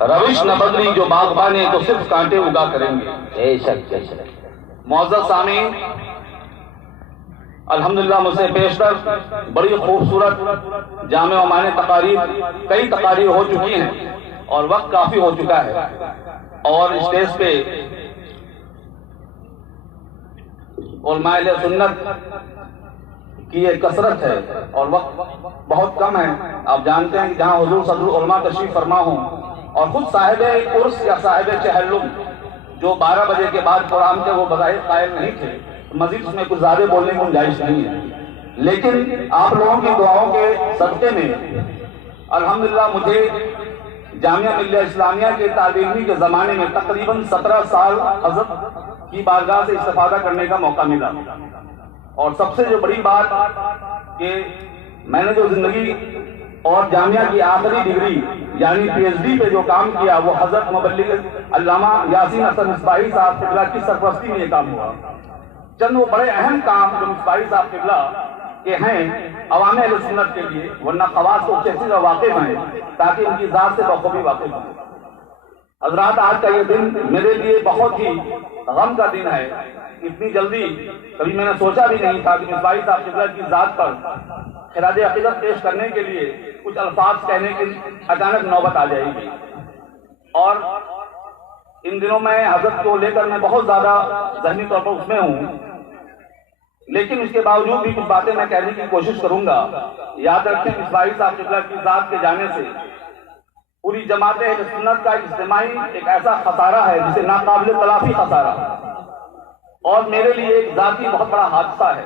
روش نہ بدلی جو باغبانے تو صرف کانٹے اگا کریں گے۔ بے شک بے شک۔ معزز سامعین، الحمدللہ مجھ سے پیشتر بڑی خوبصورت جامع و معنی تقاریر، کئی تقاریر ہو چکی ہیں اور وقت کافی ہو چکا ہے، اور اسٹیج پہ علماء اہل سنت کی ایک کثرت ہے اور وقت بہت کم ہے۔ آپ جانتے ہیں کہ جہاں حضور صدر العلماء تشریف فرما ہوں اور خود صاحب عرس یا صاحب چہلم جو 12 بجے کے بعد قرآن کے وہ بظاہر قائل نہیں تھے، مزید اس میں کچھ زیادہ بولنے کی گنجائش نہیں ہے، لیکن آپ لوگوں کی دعاؤں کے صدقے میں الحمدللہ مجھے جامعہ ملیہ اسلامیہ کے طالب علمی کے زمانے میں تقریباً 17 سال حضرت کی بارگاہ سے استفادہ کرنے کا موقع ملا، اور سب سے جو بڑی بات کہ میں نے جو زندگی اور جامعہ کی آخری ڈگری یعنی پی ایچ ڈی پہ جو کام کیا وہ حضرت مبلغ علامہ یاسین حسن مصباحی صاحب قبلہ کی سرپرستی میں یہ کام ہوا۔ چند وہ بڑے اہم کام جو مصباحی صاحب قبلہ کے ہیں عوام اہل سنت کے لیے، ورنہ خواص کو کیسے واقف ہیں تاکہ ان کی ذات سے بخوبی واقف ہوں۔ حضرات، آج کا یہ دن میرے لیے بہت ہی غم کا دن ہے۔ اتنی جلدی کبھی میں نے سوچا بھی نہیں تھا کہ مصباحی صاحب قبلہ کی ذات پر خراج عقیدت پیش کرنے کے لیے کچھ الفاظ کہنے کی اچانک نوبت آ جائے گی، اور ان دنوں میں حضرت کو لے کر میں بہت زیادہ ذہنی طور پر اس میں ہوں، لیکن اس کے باوجود بھی کچھ باتیں میں کہنے کی کوشش کروں گا۔ یاد رکھیں، مصباحی صاحب قبلہ کی ذات کے جانے سے پوری جماعت اہل سنت کا اجتماعی ایک ایسا خسارہ ہے جسے ناقابل تلافی خسارہ، اور میرے لیے ایک ذاتی بہت بڑا حادثہ ہے۔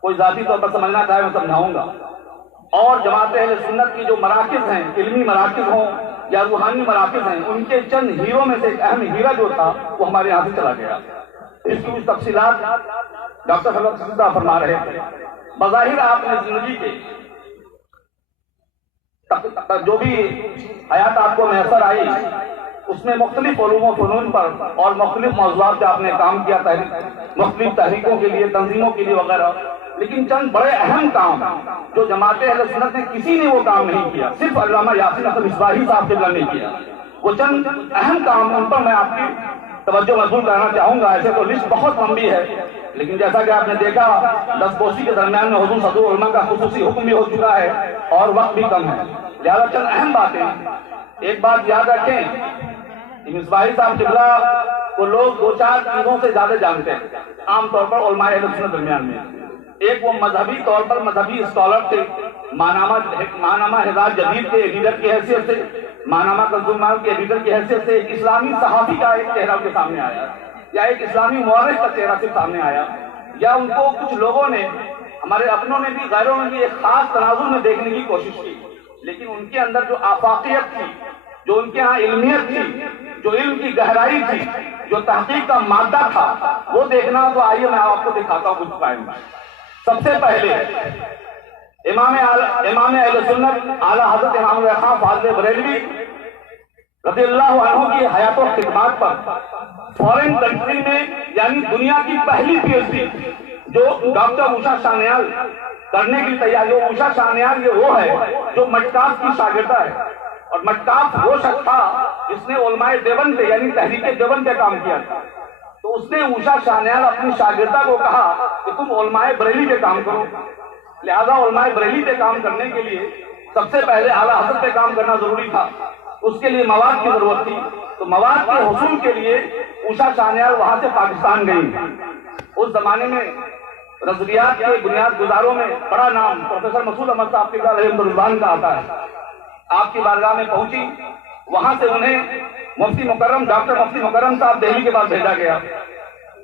کوئی ذاتی طور پر سمجھنا چاہے میں سمجھاؤں گا، اور جماعت اہل سنت کی جو مراکز ہیں، علمی مراکز ہوں یا روحانی مراکز ہیں، ان کے چند ہیروں میں سے ایک اہم ہیرا جو تھا وہ ہمارے یہاں سے چلا گیا۔ اس کی کچھ تفصیلات ڈاکٹر صاحب فرما رہے تھے۔ بظاہر آپ نے زندگی کے جو بھی حیات آپ کو میسر آئی اس میں مختلف علوم و فنون پر اور مختلف موضوعات پہ آپ نے کام کیا، مختلف تحریکوں کے لیے، تنظیموں کے لیے وغیرہ، لیکن چند بڑے اہم کام جو جماعت اہل سنت نے کسی نے وہ کام نہیں کیا، صرف علامہ یاسین حسن مصباحی صاحب قبلہ نے کیا۔ وہ چند اہم کام، ان پر میں آپ کی توجہ مبذول کرنا چاہوں گا۔ ایسے تو لسٹ بہت لمبی ہے، لیکن جیسا کہ آپ نے دیکھا دستپوشی کے درمیان میں حضور صدر العلماء کا خصوصی حکم بھی ہو چکا ہے اور وقت بھی کم ہے، لہٰذا چند اہم باتیں۔ ایک بات یاد رکھیں کہ مصباحی صاحب قبلہ کو لوگ دو چار چیزوں سے زیادہ جانتے ہیں عام طور پر علماء اہل سنت درمیان میں۔ ایک وہ مذہبی طور پر مذہبی اسکالر تھے، ماہنامہ حجاز جدید کے ایڈیٹر کی حیثیت سے، ماہنامہ کنزومال کے ایڈیٹر کی حیثیت سے ایک اسلامی صحافی کا ایک چہرہ کے سامنے آیا، یا ایک اسلامی مورخ کا چہرہ سے سامنے آیا، یا ان کو کچھ لوگوں نے، ہمارے اپنوں نے بھی غیروں نے بھی ایک خاص تناظر میں دیکھنے کی کوشش کی، لیکن ان کے اندر جو آفاقیت تھی، جو ان کے ہاں علمیت تھی، جو علم کی گہرائی تھی، جو تحقیق کا مادہ تھا، وہ دیکھنا تو آئیے میں آپ کو دکھاتا ہوں کچھ قائم۔ سب سے پہلے امام اہل سنت اعلیٰ حضرت امام علیہ خان فاضل بریلوی رضی اللہ عنہ کی حیات و خدمات پر فورن کنٹری میں یعنی دنیا کی پہلی پی ایچ ڈی جو ڈاکٹر اوشا سانیال کرنے کی تیاری، اوشا سانیال یہ وہ ہے جو مٹکاف کی شاگردہ ہے، اور مٹکاف وہ شخص تھا جس نے علماء دیوبند پہ یعنی تحریک دیوبند پہ کام کیا تھا، تو اس نے اوشا سانیال اپنی شاگردہ کو کہا کہ تم علماء بریلی پہ کام کرو، لہذا علماء بریلی پہ کام کرنے کے لیے سب سے پہلے اعلیٰ حضرت پہ کام کرنا ضروری تھا، اس کے لیے مواد کی ضرورت تھی، تو مواد کے حصول کے لیے اوشا سانیال وہاں سے پاکستان گئی۔ اس زمانے میں نظریات کے بنیاد گزاروں میں بڑا نام پروفیسر مسعود احمد صاحب قبلہ علیہ الرضوان کا آتا ہے۔ آپ کی بارگاہ میں پہنچی، وہاں سے انہیں مفتی مکرم ڈاکٹر مفتی مکرم صاحب دہلی کے بعد بھیجا گیا۔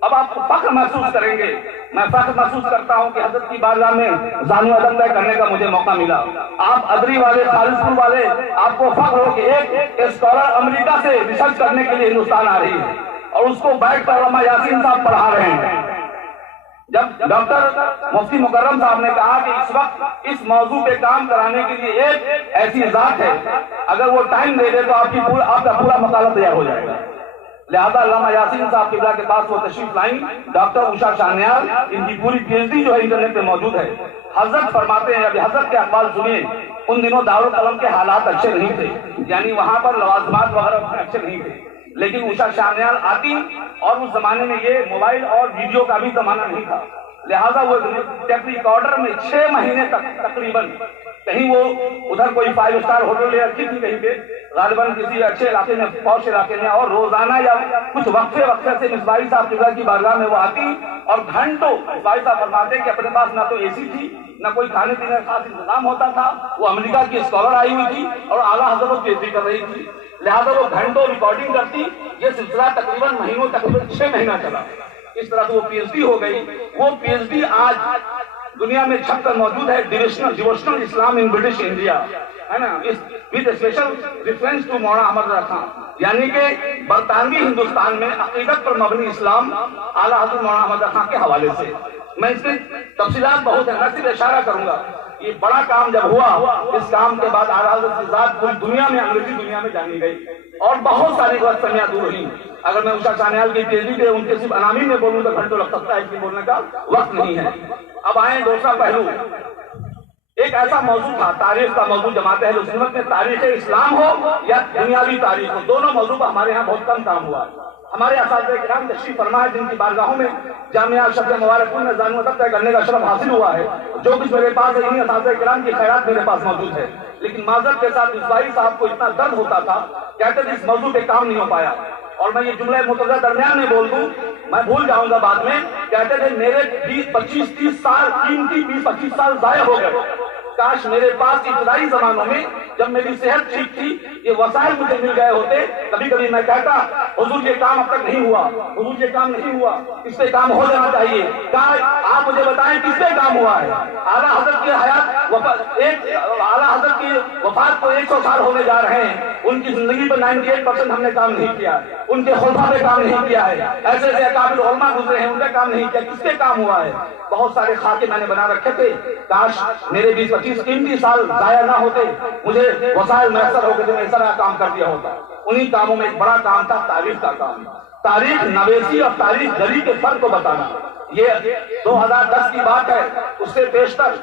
اب آپ فخر محسوس کریں گے، میں فخر محسوس کرتا ہوں کہ حضرت کی بارگاہ میں زانو ادب طے کرنے کا مجھے موقع ملا۔ آپ ادری والے، خالص پور والے، آپ کو فخر ہو کہ ایک اسکالر امریکہ سے ریسرچ کرنے کے لیے ہندوستان آ رہی ہے اور اس کو بیٹھ کر علامہ یاسین صاحب پڑھا رہے ہیں۔ جب ڈاکٹر مفتی مکرم صاحب نے کہا کہ اس وقت اس موضوع پہ کام کرانے کے لیے ایک ایسی ذات ہے، اگر وہ ٹائم دے دے تو آپ کا پورا مقالہ تیار ہو جائے گا، لہذا علامہ یاسین صاحب قبلہ کے پاس وہ تشریف لائیں ڈاکٹر اوشا شانیال، ان کی پوری پی ایچ ڈی جو ہے انٹرنیٹ پہ موجود ہے. حضرت فرماتے ہیں، ابھی حضرت کے اقوال سنیے، ان دنوں دارالقلم کے حالات اچھے نہیں تھے، یعنی وہاں پر لوازمات وغیرہ اچھے نہیں تھے، لیکن اوشا شانیال آتی، اور اس زمانے میں یہ موبائل اور ویڈیو کا بھی زمانہ نہیں تھا، لہذا وہ ٹیپ ریکارڈر میں 6 مہینے تک تقریباً کہیں وہ ادھر کوئی 5 اسٹار ہوٹل لے رکھی تھی کہیں پہ غالباً کسی اچھے علاقے میں، پوش علاقے میں، اور روزانہ یا کچھ وقفے سے مصباحی صاحب قبلہ کی بارگاہ میں وہ آتی اور گھنٹوں. مصباحی صاحب فرماتے کہ اپنے پاس نہ تو اے سی تھی، نہ کوئی کھانے پینے کا خاص انتظام ہوتا تھا، وہ امریکہ کی اسکالر آئی ہوئی تھی اور اعلیٰ حضرت پی ایچ ڈی کر رہی تھی، لہٰذا وہ گھنٹوں ریکارڈنگ کرتی. یہ سلسلہ تقریباً مہینوں، تقریباً 6 مہینہ چلا. اس طرح سے وہ پی ایچ ڈی ہو گئی. وہ پی ایچ ڈی آج دنیا میں چھپ کر موجود ہے، ڈیووشنل اسلام ان برٹش انڈیا، ہے نا، ود اسپیشل ریفرنس ٹو مولانا احمد رضا خان، یعنی کہ برطانوی ہندوستان میں عقیدت پر مبنی اسلام اعلیٰ حضرت مولانا احمد رضا خان کے حوالے سے. میں اس میں تفصیلات بہت ہیں، میں صرف اشارہ کروں گا. یہ بڑا کام جب ہوا، اس کام کے بعد اعلیٰ حضرت کی ذات پوری دنیا میں، انگریزی دنیا میں جانی گئی اور بہت ساری غلط فہمیاں دور ہوئی. اگر میں اوشا شانیال کی تیزی پہ ان کے صرف انامی میں بولوں تو گھنٹوں لگ سکتا ہے، اس لیے بولنے کا وقت نہیں ہے. اب آئیں دوسرا پہلو. ایک ایسا موضوع تھا، تاریخ کا موضوع. جماعت اہل سنت میں تاریخ اسلام ہو یا دنیاوی تاریخ ہو، دونوں موضوع پر ہمارے ہاں بہت کم کام ہوا. ہمارے اساتذہ کرام تشریف فرما ہے، جن کی بارگاہوں میں جامعہ اشرف مبارک پور میں زانو ادب طے کرنے کا شرف حاصل ہوا ہے. جو کچھ میرے پاس ہے، انہیں اساتذہ کرام کی خیرات میرے پاس موجود ہے. لیکن معذرت کے ساتھ مصباحی صاحب کو اتنا درد ہوتا تھا، کہتے تھے اس موضوع پہ کام نہیں ہو پایا. اور میں یہ جملہ متضرہ درمیان میں بول دوں، میں بھول جاؤں گا بعد میں. کہتے تھے میرے 20-25-30 سال، قیمتی 20-25 سال ضائع ہو گئے. کاش میرے پاس ابتدائی زمانوں میں جب میری صحت ٹھیک تھی یہ وسائل مجھے مل گئے ہوتے. کبھی کبھی میں کہتا حضور یہ کام اب تک نہیں ہوا، حضور یہ کام نہیں ہوا، اس پہ کام ہو جانا چاہیے. آپ مجھے بتائیں کس پہ کام ہوا ہے؟ اعلیٰ حضرت کی اعلیٰ حضرت کی وفات کو 100 سال ہونے جا رہے ہیں. ان کی زندگی پر 98% ہم نے کام نہیں کیا، ان کے خلفاء پہ کام نہیں کیا ہے. ایسے ایسے اکابر علماء گزرے ہیں، ان پہ کام نہیں کیا. کس پہ کام ہوا ہے؟ بہت سارے خاکے میں نے بنا رکھے تھے. کاش میرے 20-25 قیمتی سال ضائع نہ ہوتے، مجھے وسائل میسر ہو کے میں اس طرح کام کر دیا ہوتا. انہی کاموں میں ایک بڑا کام تھا تاریخ کا کام. تاریخ نویسی اور تاریخ جری کے فرق کو بتانا. یہ 2010 کی بات ہے. اس سے بیشتر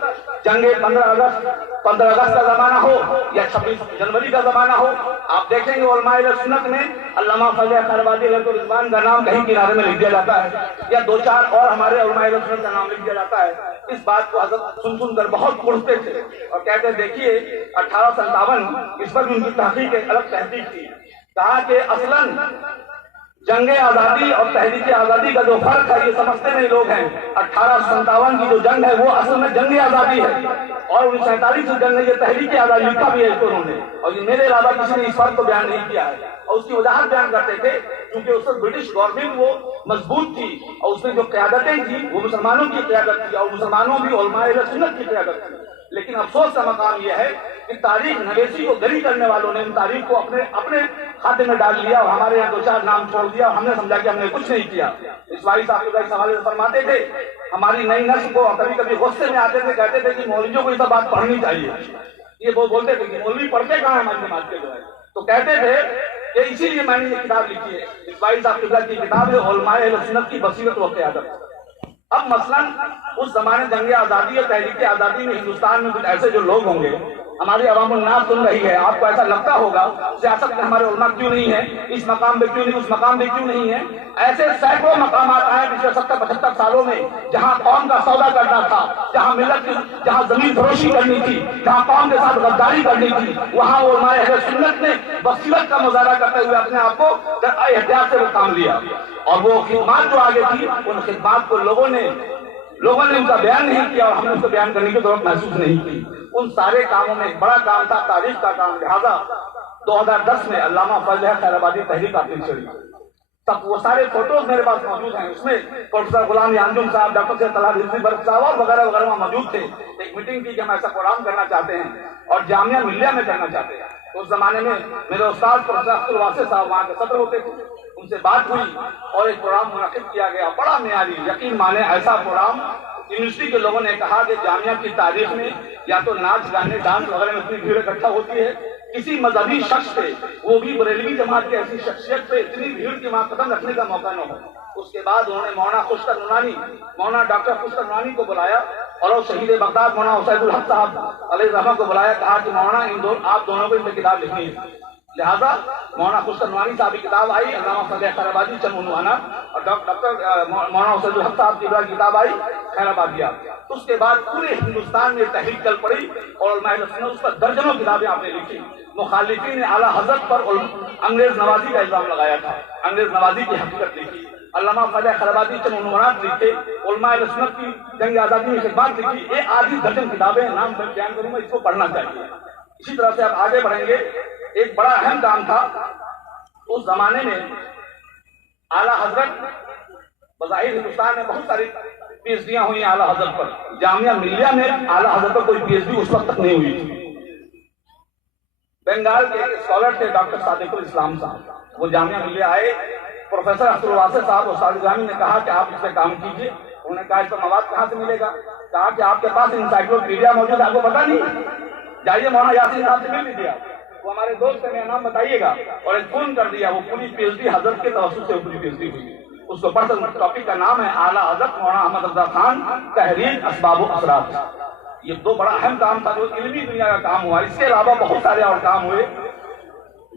جنگ 15 اگست کا زمانہ ہو یا 26 جنوری کا زمانہ ہو، آپ دیکھیں گے علماء اہل سنت میں علامہ فضل خیرآبادی علیہ الرضوان کا نام کہیں کنارے میں لکھ دیا جاتا ہے، یا 2-4 اور ہمارے علماء اہل سنت کا نام لکھ دیا جاتا ہے. اس بات کو حضرت سن کر بہت پڑھتے تھے اور کہتے دیکھیے 1857 اس پر ان کی تحقیق ایک الگ تحقیق تھی. کہا کہ اصلاً جنگ آزادی اور تحریک آزادی کا جو فرق ہے یہ سمجھتے نہیں لوگ ہیں. 1857 کی جو جنگ ہے وہ اصل میں جنگ آزادی ہے، اور 1947 کی جنگ نے یہ تحریک آزادی لکھا بھی ہے انہوں نے، اور یہ میرے علاوہ کسی نے اس فرق کو بیان نہیں کیا ہے. اور اس کی وضاحت بیان کرتے تھے کیونکہ اس وقت برٹش گورنمنٹ وہ مضبوط تھی اور اس میں جو قیادتیں تھیں وہ مسلمانوں کی قیادت تھی اور مسلمانوں بھی علماء اہل سنت کی قیادت تھی. لیکن افسوس کا مقام یہ ہے کہ تاریخ نویسی کو گری کرنے والوں نے ان تاریخ کو اپنے کھاتے میں ڈال لیا اور ہمارے یہاں 2-4 نام چھوڑ دیا اور ہم نے سمجھا کہ ہم نے کچھ نہیں کیا. اسماعیل صاحب کا اس حوالے سے فرماتے تھے ہماری نئی نسل کو کبھی کبھی غصے میں آتے تھے، کہتے تھے کہ مولویوں کو یہ سب بات پڑھنی چاہیے. یہ وہ بولتے تھے کہ مولوی پڑھتے کہاں ہماری جماعت کے جو ہے، تو کہتے تھے کہ اسی لیے میں نے یہ کتاب لکھی ہے. اسماعیل صاحب قبلہ کی کتاب ہے علماء اہل سنت کی بصیرت و قیادت. اب مثلاً اس زمانے جنگ آزادی اور تحریک آزادی میں ہندوستان میں کچھ ایسے جو لوگ ہوں گے، ہماری عوام الناس سن رہی ہے، آپ کو ایسا لگتا ہوگا سیاست میں ہمارے علماء کیوں نہیں ہیں، اس مقام پہ کیوں نہیں، اس مقام پہ کیوں نہیں ہیں. ایسے سینکڑوں مقامات آئے پچھلے 70-75 سالوں میں جہاں قوم کا سودا کرنا تھا، جہاں ملت جہاں زمین فروشی کرنی تھی، جہاں قوم کے ساتھ غداری کرنی تھی، وہاں وہ علماء اہل سنت نے بصیرت کا مظاہرہ کرتے ہوئے اپنے آپ کو احتیاط سے وہ کام لیا. اور وہ خدمات جو آگے تھی ان خدمات کو لوگوں نے ان کا بیان نہیں کیا اور ہم نے اس کو بیان کرنے کی ضرورت محسوس نہیں کی. ان سارے کاموں میں ایک بڑا کام تھا تاریخ کا کام. لہذا 2010 میں علامہ فضل خیرآبادی تحریک آتی چلی. تب وہ سارے فوٹوز میرے پاس موجود ہیں. اس میں پروفیسر غلام انجم صاحب، ڈاکٹر سید طلحہ رضوی برق صاحب اور وغیرہ وغیرہ وہاں موجود تھے. ایک میٹنگ کی کہ ہم ایسا پروگرام کرنا چاہتے ہیں اور جامعہ ملیہ میں کرنا چاہتے ہیں. اس زمانے میں میرے استاد پروفیسر عبد الواسع صاحب وہاں کے صدر ہوتے تھے. ان سے بات ہوئی اور ایک پروگرام منعقد کیا گیا، بڑا معیاری، یقین مانے ایسا پروگرام. یونیورسٹی کے لوگوں نے کہا کہ جامعہ کی تاریخ میں یا تو ناچ گانے ڈانس وغیرہ میں اتنی بھیڑ اکٹھا ہوتی ہے کسی مذہبی شخص پہ، وہ بھی بریلوی جماعت کی ایسی شخصیت پہ اتنی بھیڑ کی وہاں قدم رکھنے کا موقع نہ ہو۔ اس کے بعد انہوں نے مولانا ڈاکٹر خوشتر نورانی کو بلایا اور شہید بغداد مولانا حسین الحق صاحب علیہ الرحمہ کو بلایا، کہا کہ مولانا آپ دونوں کو ان پہ کتاب لکھنی ہے۔ لہذا مولانا خوشتر نورانی صاحب کی کتاب آئی، علامہ فضل خیر آبادی چمنوانا، اور ڈاکٹر مولانا حسین الحق صاحب کی کتاب آئی خیر آبادیہ۔ اس کے بعد پورے ہندوستان میں تحریک چل پڑی اور علماء اہل سنت اس پر درجنوں کتابیں آپ نے لکھی۔ مخالفین نے اعلیٰ حضرت پر انگریز نوازی کا الزام لگایا تھا، انگریز نوازی کی حقیقت لکھی۔ علامہ فضل خیر آبادی چمنوانات لکھے، علماء اہل سنت کی جنگ آزادی میں خدمات لکھی۔ یہ آدھی درجن کتابیں نام بیان کروں گا، اس کو پڑھنا چاہیے۔ اسی طرح سے آپ آگے بڑھیں گے، ایک بڑا اہم کام تھا اس زمانے میں اعلیٰ حضرت، بظاہر ہندوستان میں بہت ساری پی ایچ ڈیاں ہوئی اعلیٰ حضرت پر، جامعہ ملیہ میں اعلیٰ حضرت پر کوئی پی ایچ ڈی اس وقت تک نہیں ہوئی تھی۔ بنگال کے ایک اسکالر تھے ڈاکٹر صادق الاسلام صاحب، وہ جامعہ ملیہ آئے، پروفیسر عبد الواسع صاحب استاد گرامی نے کہا کہ آپ اس پہ کام کیجیے۔ انہوں نے کہا اس کا مواد کہاں سے ملے گا؟ کہا کہ آپ کے پاس انسائکلوپیڈیا موجود ہے، آپ کو پتا نہیں؟ جائیے مولانا یاسین صاحب سے مل لیجیے، وہ ہمارے دوست ہیں، میرا نام بتائیے گا، اور ایک فون کر دیا۔ وہ پوری پی ایچ ڈی حضرت کے توسط سے پوری پی ایچ ڈی ہوئی۔ اس کو پڑھ سکتے، ٹاپک کا نام ہے اعلیٰ حضرت مولانا احمد رضا خان تحریک اسباب و اثرات۔ یہ دو بڑا اہم کام تھا جو علمی دنیا کا کام ہوا۔ اس کے علاوہ بہت سارے اور کام ہوئے۔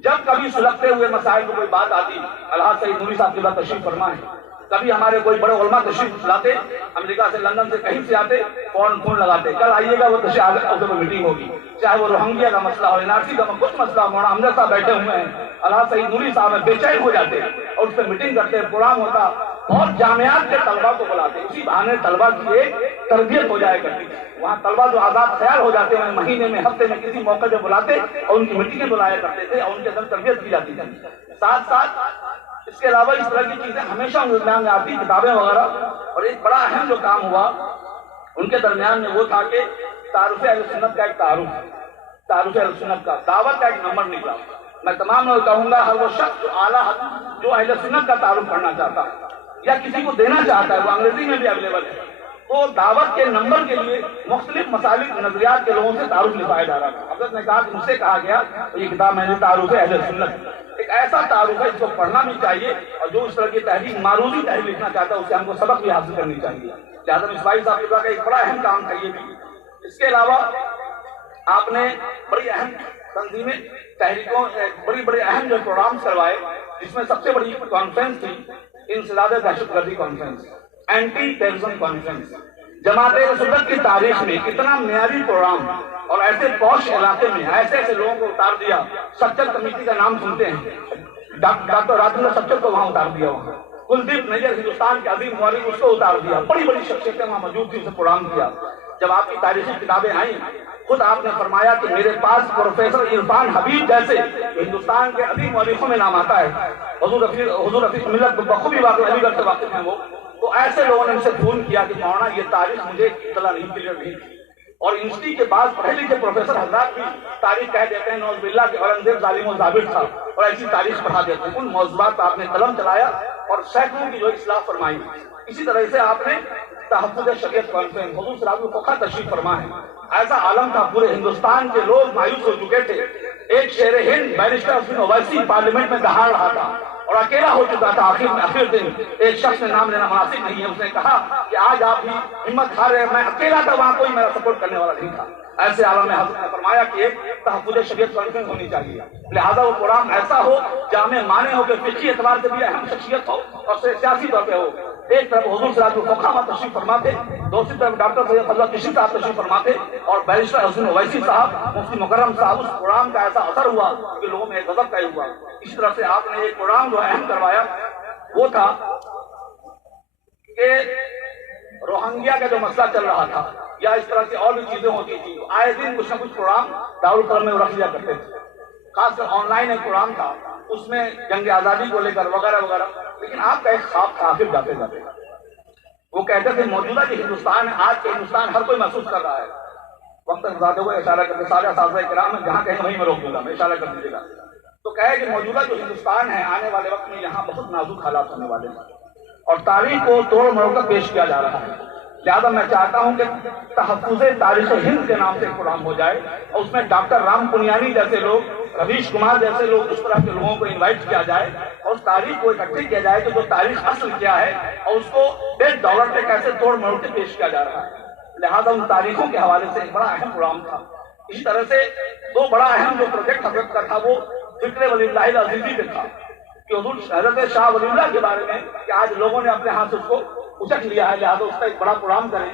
جب کبھی سلگتے ہوئے مسائل کو کوئی بات آتی، الحاظ سعید نوری صاحب کے بعد تشریف فرما ہے، کبھی ہمارے کوئی بڑے علماء تشریف لاتے، امریکہ سے، لندن سے، کہیں سے آتے، فون لگاتے، کل آئیے گا، وہ تشریف آگے میٹنگ ہوگی، چاہے وہ روہنگیا کا مسئلہ ہو، NRC کا کچھ مسئلہ ہو، مولانا حمزہ صاحب بیٹھے ہوئے ہیں، الحاظ سعید نوری صاحب بے چین ہو جاتے اور اس پہ میٹنگ کرتے، پروگرام ہوتا، اور جامعات کے طلباء کو بلاتے۔ اسی بہانے طلباء کی ایک تربیت ہو جائے کرتی، وہاں طلباء جو آزاد خیال ہو جاتے ہیں، مہینے میں، ہفتے میں کسی موقع پہ بلاتے اور ان کی میٹنگیں بلایا کرتے تھے اور ان کے اندر تربیت کی جاتی تھی۔ ساتھ ساتھ اس کے علاوہ اس طرح کی چیزیں ہمیشہ ان کے درمیان میں آتی، کتابیں وغیرہ۔ اور ایک بڑا اہم جو کام ہوا ان کے درمیان میں وہ تھا کہ تعارف اہل سنت کا ایک تعارف اہل سنت کا دعوت کا ایک نمبر نکلا۔ میں تمام لوگ کہوں گا، ہر وہ شخص جو اعلیٰ جو اہل سنت کا تعارف کرنا چاہتا ہے یا کسی کو دینا چاہتا ہے، وہ انگریزی میں بھی اویلیبل ہے، تو دعوت کے نمبر کے لیے مختلف مسالک نظریات کے لوگوں سے تعارف لکھوایا جا رہا تھا۔ حضرت نے کہا کہ مجھ سے کہا گیا، یہ کتاب میں نے تعارف اہل سنت، ایک ایسا تعارف ہے جس کو پڑھنا بھی چاہیے، اور جو اس طرح کی تحریک، معروضی تحریک لکھنا چاہتا ہے، اسے ہم کو سبق بھی حاصل کرنی چاہیے۔ لہٰذا اسماعیل صاحب کا ایک بڑا اہم کام تھا یہ بھی۔ اس کے علاوہ آپ نے بڑی اہم تنظیمیں، تحریکوں، بڑے اہم جو پروگرامز کروائے، جس میں سب سے بڑی کانفرنس تھی انسداد دہشت گردی کانفرنس، اینٹی ٹیررزم کانفرنس۔ جماعت سنت کی تاریخ میں اتنا معیاری پروگرام اور ایسے پوش علاقے میں ایسے لوگوں کو اتار دیا۔ سچر کمیٹی کا نام سنتے ہیں، ڈاکٹر راجندر سچر کو وہاں اتار دیا، وہاں کلدیپ نیر ہندوستان کے عظیم مورخ، اس کو اتار دیا، بڑی بڑی شخصیتیں وہاں موجود تھی، اسے پروگرام کیا۔ جب آپ کی تاریخی کتابیں آئیں، خود آپ نے فرمایا کہ میرے پاس پروفیسر عرفان حبیب جیسے ہندوستان کے عظیم مورخوں میں نام آتا ہے، حضور رفیق ملت بخوبی علی گڑھ سے واقف ہیں وہ، تو ایسے لوگوں نے مجھ سے فون کیا کہ مولانا یہ تاریخ مجھے اطلاع نہیں، کلیئر نہیں تھی۔ اور یونیورسٹی کے بعد پڑھے لکھے پروفیسر حضرات بھی تاریخ کہہ دیتے ہیں، نعوذ باللہ کہ اورنگزیب ظالم و ضابط تھا، اور ایسی تاریخ پڑھا دیتے ہیں۔ ان موضوعات پر آپ نے قلم چلایا اور سینکڑوں کی جو اصلاح فرمائی۔ اسی طرح سے آپ نے تحفظ شریعت کانفرنس، حضور صلی اللہ علیہ وسلم تشریف فرما ہے، ایسا عالم تھا، پورے ہندوستان کے لوگ مایوس ہو چکے تھے۔ ایک شیر ہند بیرسٹر حسین اویسی پارلیمنٹ میں دہاڑ رہا تھا اور اکیلا ہو چکا تھا۔ آخر دن ایک شخص نے نام لینا مناسب نہیں ہے، اس نے کہا کہ آج آپ بھی ہمت ہار رہے ہیں، میں اکیلا تھا، وہاں کوئی میرا سپورٹ کرنے والا نہیں تھا۔ ایسے عالم میں حضرت نے فرمایا کہ ایک تحفظ شریعت کانفرنس ہونی چاہیے، لہذا وہ پروگرام ایسا ہو جامع معنی ہو کہ فقہی اعتبار سے بھی اہم شخصیت ہو اور سیاسی طور پہ ہو۔ ایک طرف حضور صلی اللہ علیہ وسلم تشریف فرما تھے، دوسری طرف ڈاکٹر سید فضل کشی صاحب تشریف فرما تھے، اور بیرسٹر حسین اویسی صاحب، مفتی مکرم صاحب۔ اس پروگرام کا ایسا اثر ہوا کہ لوگوں میں ایک غضب طے ہوا۔ اس طرح سے آپ نے ایک پروگرام جو اہم کروایا وہ تھا کہ روہنگیا کا جو مسئلہ چل رہا تھا یا اس طرح سے اور بھی چیزیں ہوتی تھی، آئے دن کچھ نہ کچھ پروگرام دارالقلم میں رکھ لیا کرتے تھے، خاص کر آن لائن ایک پروگرام تھا، اس میں جنگ آزادی کو لے کر وغیرہ وغیرہ۔ لیکن آپ کا ایک خواب تھا آخر جاتے جاتے، وہ کہتے تھے موجودہ جو ہندوستان ہے، آج کے ہندوستان ہر کوئی محسوس کر رہا ہے۔ وقت زیادہ ہوئے اشارہ کرتے سارے اساتذہ کرام ہیں، جہاں کہیں وہیں میں روک دوں گا، میں اشارہ کر دیجیے گا۔ تو کہے کہ موجودہ جو ہندوستان ہے، آنے والے وقت میں یہاں بہت نازک حالات ہونے والے ہیں اور تاریخ کو توڑ مروڑ کر پیش کیا جا رہا ہے، لہذا میں چاہتا ہوں کہ تحفظ تاریخ ہند کے نام سے ایک پروگرام ہو جائے اور اس میں ڈاکٹر رام پنیانی جیسے لوگ، رویش کمار جیسے لوگ، اس طرح کے لوگوں کو انوائٹ کیا جائے اور اس تاریخ کو اکٹھے کیا جائے کہ جو تاریخ اصل کیا ہے اور اس کو $1 پہ کیسے توڑ موڑ کے پیش کیا جا رہا ہے۔ لہذا ان تاریخوں کے حوالے سے ایک بڑا اہم پروگرام تھا۔ اسی طرح سے دو بڑا اہم جو پروجیکٹ حضرت کا تھا وہ ذکر ولی اللہ العزیزی پہ تھا کہ حضور حضرت شاہ ولی اللہ کے بارے میں کہ آج لوگوں نے اپنے ہاتھ سے اس کو اچک لیا ہے، لہٰذا اس کا ایک بڑا پروگرام کریں۔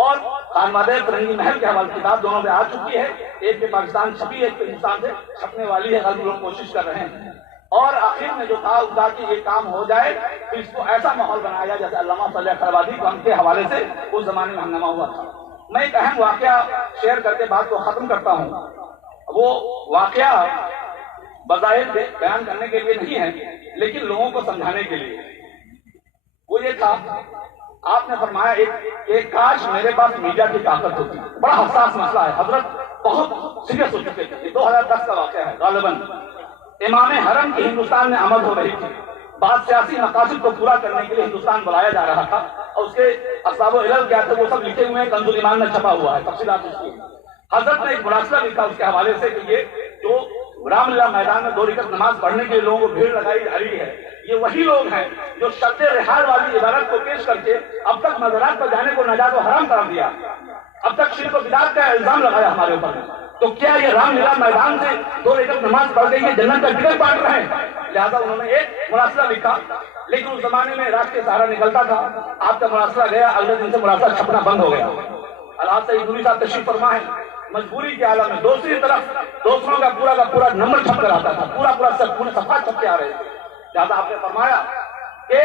اور خانوادہ فرنگی محل کے حوالے کتاب دونوں میں آ چکی ہے، ایک پہ پاکستان چھپی ہے، ایک پہ ہندوستان سے چھپنے والی ہے، غالب لوگ کوشش کر رہے ہیں۔ اور آخر میں جو تھا اس کہ یہ کام ہو جائے تو اس کو ایسا ماحول بنایا جائے جیسے علامہ صالح خیرآبادی کو ان کے حوالے سے اس زمانے میں ہنگامہ ہوا تھا۔ میں ایک اہم واقعہ شیئر کر کے بات کو ختم کرتا ہوں۔ وہ واقعہ بظاہر بیان کرنے کے لیے نہیں ہے لیکن لوگوں کو سمجھانے کے لیے۔ وہ یہ تھا، آپ نے فرمایا ایک کاش میرے پاس میڈیا کی طاقت ہوتی۔ بڑا حساس مسئلہ ہے، حضرت بہت سیریس ہو چکے تھے۔ 2010 کا واقعہ ہے، غالباً امام حرم کی ہندوستان میں آمد ہو رہی تھی۔ بعض سیاسی مقاصد کو پورا کرنے کے لیے ہندوستان بلایا جا رہا تھا اور اس کے اسباب و علل کیا تھے وہ سب لکھے ہوئے ہیں، کنز الایمان میں چھپا ہوا ہے، تفصیلات اس کی۔ حضرت نے ایک مراسلہ لکھا اس کے حوالے سے کہ یہ جو رام لیلا میدان میں 2 رکعت نماز پڑھنے کے لیے لوگوں کو بھیڑ لگائی جا رہی ہے، یہ وہی لوگ ہیں جو شرط رحال والی عبارت کو پیش کر کے اب تک مزارات پر جانے کو ناجائز و حرام قرار دیا، اب تک شرک و بدعت کا الزام لگایا ہمارے اوپر۔ تو کیا یہ رام لیلا میدان سے 2 رکعت نماز پڑھ کے یہ جنت کا ٹکٹ بانٹ رہے ہیں؟ لہٰذا انہوں نے ایک مراسلہ لکھا، لیکن اس زمانے میں راشٹریہ سہارا نکلتا تھا، آپ کا مراسلہ گیا، اگلے دن سے مراسلہ چھپنا بند ہو گیا۔ اللہ سعید نوری صاحب تشریف فرما ہے، مجبوری کے عالم میں دوسری طرف دوسروں کا پورا نمبر چھپ کر آتا تھا، پورے صفحات چھپ کے آ رہے تھے۔ لہٰذا آپ نے فرمایا کہ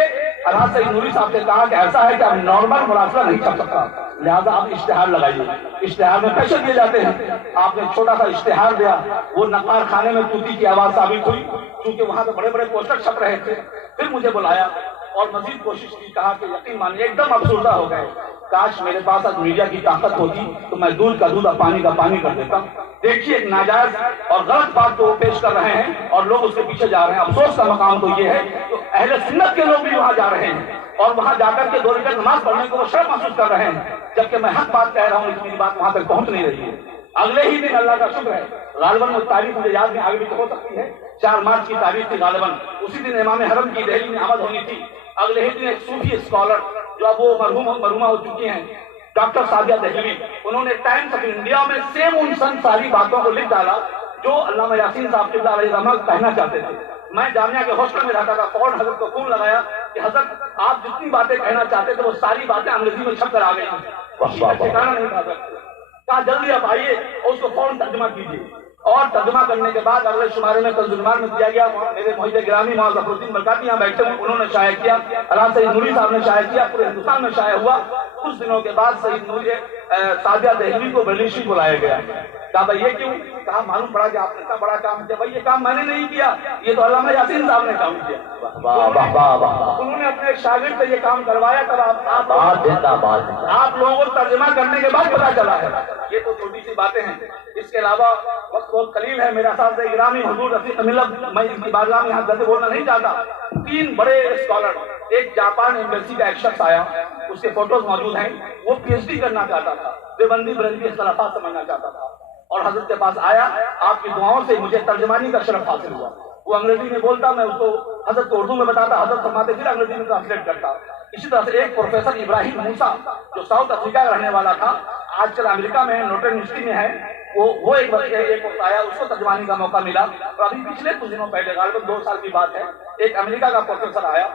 اللہ سعید نوری صاحب نے کہا کہ ایسا ہے کہ اب نارمل مراسلہ نہیں چھپ سکتا، لہٰذا آپ اشتہار لگائیے۔ اشتہار میں پیسے دیے جاتے ہیں، آپ نے چھوٹا سا اشتہار دیا، وہ نقار خانے میں طوطی کی آواز ثابت ہوئی کیونکہ وہاں پہ بڑے پوسٹر چھپ رہے تھے۔ پھر مجھے بلایا اور مزید کوشش کی، کہا کہ یقین مانیے ایک دم افسردہ ہو گئے، کاش میرے پاس آج میڈیا کی طاقت ہوتی تو میں دودھ کا دودھ اور پانی کا پانی کر دیتا۔ دیکھیے ایک ناجائز اور غلط بات کو وہ پیش کر رہے ہیں اور لوگ اس کے پیچھے جا رہے ہیں۔ افسوس کا مقام تو یہ ہے کہ اہل سنت کے لوگ بھی وہاں جا رہے ہیں اور وہاں جا کر کے 2 رکعت نماز پڑھنے کو وہ شرم محسوس کر رہے ہیں، جبکہ میں حق بات کہہ رہا ہوں لیکن میری بات وہاں تک پہنچ نہیں رہی ہے۔ اگلے ہی دن اللہ کا شکر ہے، غالباً وہ تاریخ مجھے یاد نہیں، آگے بھی تو ہو سکتی ہے، 4 مارچ کی تاریخ تھی غالباً، اسی دن امام حرم کی دہلی میں آمد ہونی تھی۔ اگلے ہی دن ایک صوفی اسکالر جو اب وہ مرحومہ ہو چکی ہیں، ڈاکٹر سعدیہ دہلوی، انہوں نے ٹائمز آف انڈیا میں سیم ان ساری باتوں کو لکھ ڈالا جو علامہ یاسین صاحب قبلہ علیہ الرحمہ کہنا چاہتے تھے۔ میں جامعہ کے ہاسٹل میں رہتا تھا، فوراً حضرت کو فون لگایا کہ حضرت آپ جتنی باتیں کہنا چاہتے تھے وہ ساری باتیں انگریزی میں چھپ کر آ گئی ہیں، ٹھکانا نہیں تھا۔ کہا جلدی آپ آئیے اور اس کو فوراً ترجمہ کیجیے، اور ترجمہ کرنے کے بعد اگلے شمارے میں کنز الایمان میں دیا گیا۔ میرے محب گرامی مولانا ظفر الدین برکاتی یہاں بیٹھے ہوئے، انہوں نے شائع کیا، اللہ سعید نوری صاحب نے شائع کیا، پورے ہندوستان میں شائع ہوا۔ کچھ دنوں کے بعد سعید نوری سعدیہ دہلوی کو بریلی شریف بلایا گیا۔ کہا بھائی یہ کیوں؟ کہا معلوم پڑا کہ آپ نے اتنا بڑا کام کیا۔ بھائی یہ کام میں نے نہیں کیا، یہ تو علامہ یاسین صاحب نے کام کیا، انہوں نے اپنے شاگرد سے یہ کام کروایا۔ تب آپ لوگوں کو ترجمہ کرنے کے بعد پتا چلا ہے۔ یہ تو چھوٹی سی باتیں ہیں، اس کے علاوہ وقت بہت قلیل ہے۔ میرا صاحب گرامی حضور رفیق ملت، میں اس کی بارگاہ میں یہاں زیادہ بولنا نہیں چاہتا۔ 3 بڑے اسکالر، ایک جاپان ایمبیسی کا ایک شخص آیا، اس کے فوٹوز موجود ہیں، وہ پی ایچ ڈی کرنا چاہتا تھا، دیوبندی برندی اختلافات سمجھنا چاہتا تھا، اور حضرت کے پاس آیا، آپ کی دعاؤں سے مجھے ترجمانی کا شرف حاصل ہوا۔ وہ انگریزی میں بولتا، میں اس کو حضرت کو اردو میں بتاتا، حضرت فرماتے پھر انگریزی میں ٹرانسلیٹ کرتا۔ اسی طرح سے ایک پروفیسر ابراہیم موسیٰ جو ساؤتھ افریقہ کا رہنے والا تھا، آج کل امریکہ میں نوٹر یونیورسٹی میں ہے، وہ ایک وقت آیا، اس کو ترجمانی کا موقع ملا۔ اور ابھی پچھلے کچھ دنوں پہلے، غالباً 2 سال کی بات ہے، ایک امریکہ کا پروفیسر آیا۔